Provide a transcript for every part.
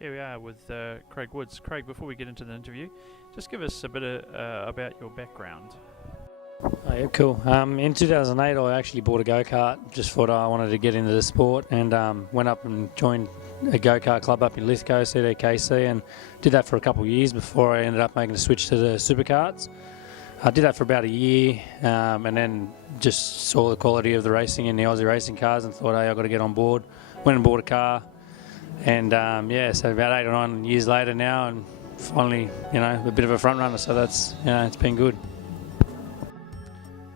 Here we are with Craig Woods. Craig, before we get into the interview, just give us a bit about your background. Oh, yeah, cool. In 2008, I actually bought a go-kart. Just thought I wanted to get into the sport, and went up and joined a go-kart club up in Lithgow, CDKC, and did that for a couple of years before I ended up making a switch to the superkarts. I did that for about a year, and then just saw the quality of the racing in the Aussie racing cars and thought, hey, I've got to get on board. Went and bought a car, and so about 8 or 9 years later now, and finally, a bit of a front runner. So that's, it's been good.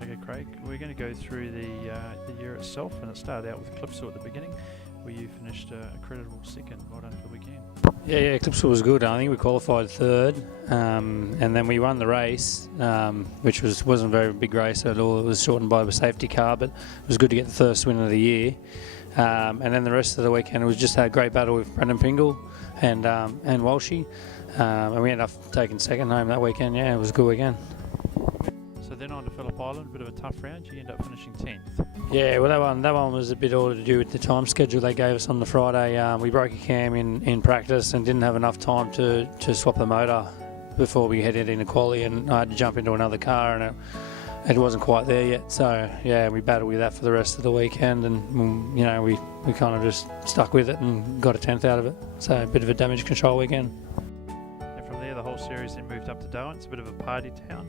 Okay, Craig, we're going to go through the year itself, and it started out with Clipsal at the beginning, where you finished a creditable second. Well done for the weekend. Yeah, Clipsal was good. I think we qualified third, and then we won the race, which wasn't a very big race at all. It was shortened by a safety car, but it was good to get the first win of the year. And then the rest of the weekend, it was just a great battle with Brendan Pingle and Walshy, and we ended up taking second home that weekend. Yeah, it was a good weekend. So then on to Phillip Island, a bit of a tough round. You end up finishing 10th. Yeah, well that one was a bit all to do with the time schedule they gave us on the Friday. We broke a cam in practice and didn't have enough time to swap the motor before we headed into quali, and I had to jump into another car, and it wasn't quite there yet. So yeah, we battled with that for the rest of the weekend, and we kind of just stuck with it and got a 10th out of it. So a bit of a damage control weekend. And from there, the whole series then moved up to Darwin. It's a bit of a party town.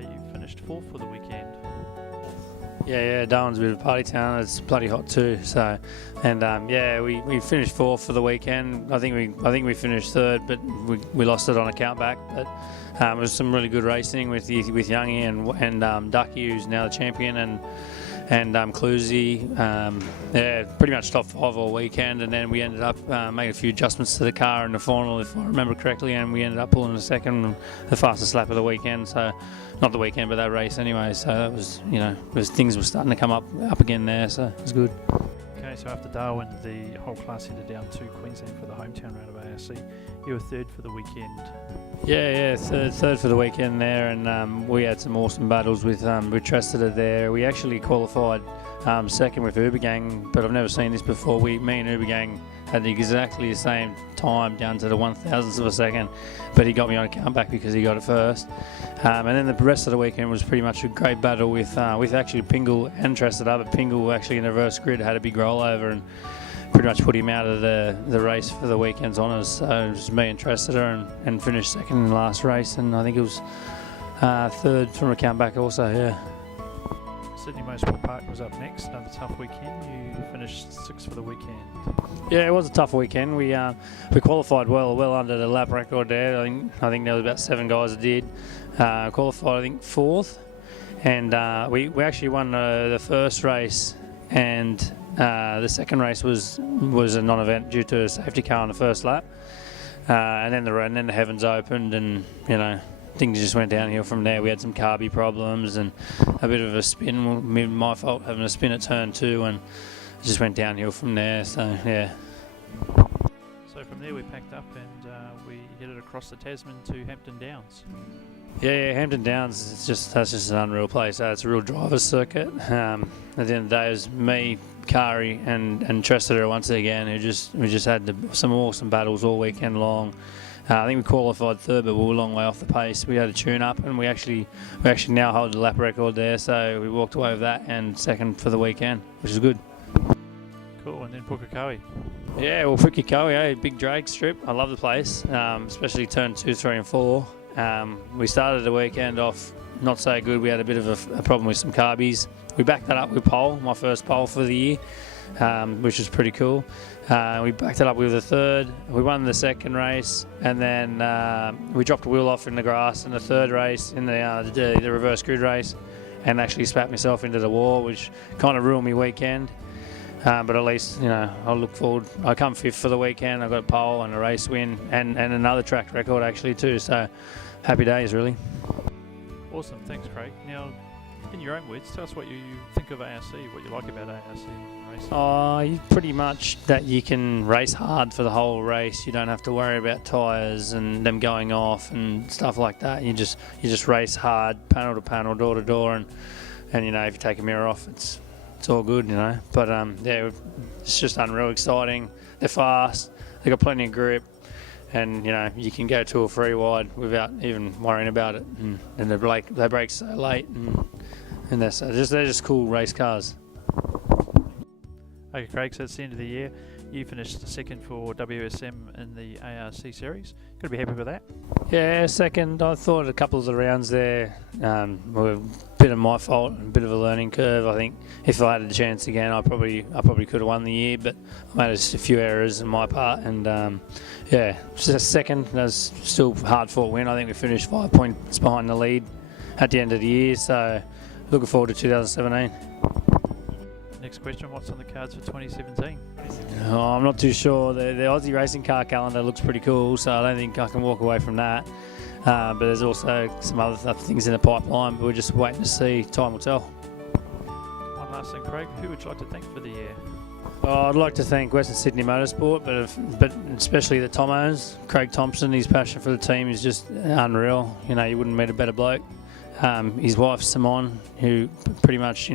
You finished 4th for the weekend. Yeah, Darwin's a bit of a party town. It's bloody hot too. So, and we finished 4th for the weekend. I think we finished 3rd, but we lost it on a count back. But it was some really good racing with Youngie and Ducky, who's now the champion, and Clusie. Pretty much top 5 all weekend, and then we ended up making a few adjustments to the car in the final, if I remember correctly, and we ended up pulling the second, the fastest lap of the weekend. So, not the weekend, but that race anyway. So that was, things were starting to come up again there. So it was good. Okay, so after Darwin, the whole class headed down to Queensland for the hometown round of ARC. You were 3rd for the weekend. Yeah, third for the weekend there, and we had some awesome battles with Tressida there. We actually qualified second with Ubergang, but I've never seen this before. Me and Ubergang had exactly the same time down to the 1,000th of a second, but he got me on a countback because he got it first. And then the rest of the weekend was pretty much a great battle with actually Pingle and Tressida, but Pingle actually in the reverse grid had a big rollover and pretty much put him out of the race for the weekend's honours. So it was me and Tressida, and finished second in the last race, and I think it was 3rd from a countback also, yeah. Sydney Motorsport Park was up next, another tough weekend. You finished 6th for the weekend. Yeah, it was a tough weekend. We qualified well under the lap record there. I think there was about 7 guys that did. Qualified, I think, 4th, and we actually won the first race, and the second race was a non-event due to a safety car on the first lap, and then the heavens opened, and things just went downhill from there. We had some carby problems and a bit of a spin. My fault having a spin at turn 2, and it just went downhill from there. So yeah. So from there we packed up and we headed across the Tasman to Hampton Downs. Yeah, Hampton Downs. That's just an unreal place. It's a real driver's circuit. At the end of the day, it was me, Kari, and Tressida once again. We just had some awesome battles all weekend long. I think we qualified 3rd, but we were a long way off the pace. We had a tune-up, and we actually now hold the lap record there. So we walked away with that and 2nd for the weekend, which is good. Cool, and then Pukekohe. Yeah, well, Pukekohe, big drag strip. I love the place, especially turn 2, 3, and 4. We started the weekend off not so good. We had a bit of a problem with some carbies. We backed that up with pole, my first pole for the year, which was pretty cool. We backed it up with the 3rd. We won the 2nd race, and then we dropped a wheel off in the grass in the 3rd race, in the reverse grid race, and actually spat myself into the wall, which kind of ruined my weekend. But at least, I look forward. I come 5th for the weekend. I got a pole and a race win, and another track record actually too. So happy days, really. Awesome, thanks, Craig. Now, in your own words, tell us what you think of ARC, what you like about ARC racing. Pretty much that you can race hard for the whole race. You don't have to worry about tyres and them going off and stuff like that. You just race hard, panel to panel, door to door, and if you take a mirror off, it's all good, But it's just unreal exciting. They're fast. they got plenty of grip, and you can go 2 or 3 wide without even worrying about it. And they break so late, and they're just cool race cars. Okay, Craig, so it's the end of the year. You finished second for WSM in the ARC series. Got to be happy with that. Yeah, second. I thought a couple of the rounds there were a bit of my fault, a bit of a learning curve. I think if I had the chance again, I probably could have won the year, but I made just a few errors on my part, and just second. That was still a hard-fought win. I think we finished 5 points behind the lead at the end of the year, so looking forward to 2017. Next question, what's on the cards for 2017? Oh, I'm not too sure. The Aussie racing car calendar looks pretty cool, so I don't think I can walk away from that. But there's also some other things in the pipeline, but we're just waiting to see. Time will tell. One last thing, Craig. Who would you like to thank for the year? I'd like to thank Western Sydney Motorsport, but especially the Tomos. Craig Thompson, his passion for the team is just unreal. You wouldn't meet a better bloke. His wife Simone, who pretty much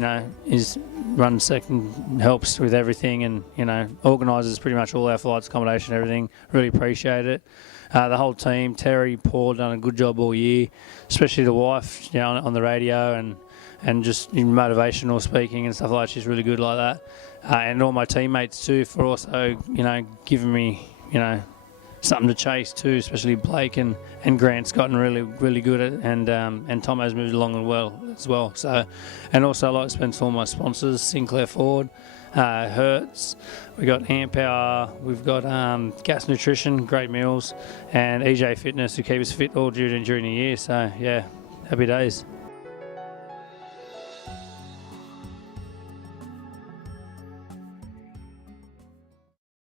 runs second, helps with everything, and organises pretty much all our flights, accommodation, everything. Really appreciate it. The whole team, Terry, Paul, done a good job all year, especially the wife, on the radio and just in motivational speaking and stuff like that. She's really good like that. And all my teammates too for also giving me something to chase too, especially Blake and Grant's gotten really good at it, and Tom has moved along well as well. So, and also I'd like to thank all my sponsors: Sinclair Ford, Hertz, we got Amp Power, we've got Gas Nutrition, Great Meals, and EJ Fitness, who keep us fit all during the year. So yeah, happy days.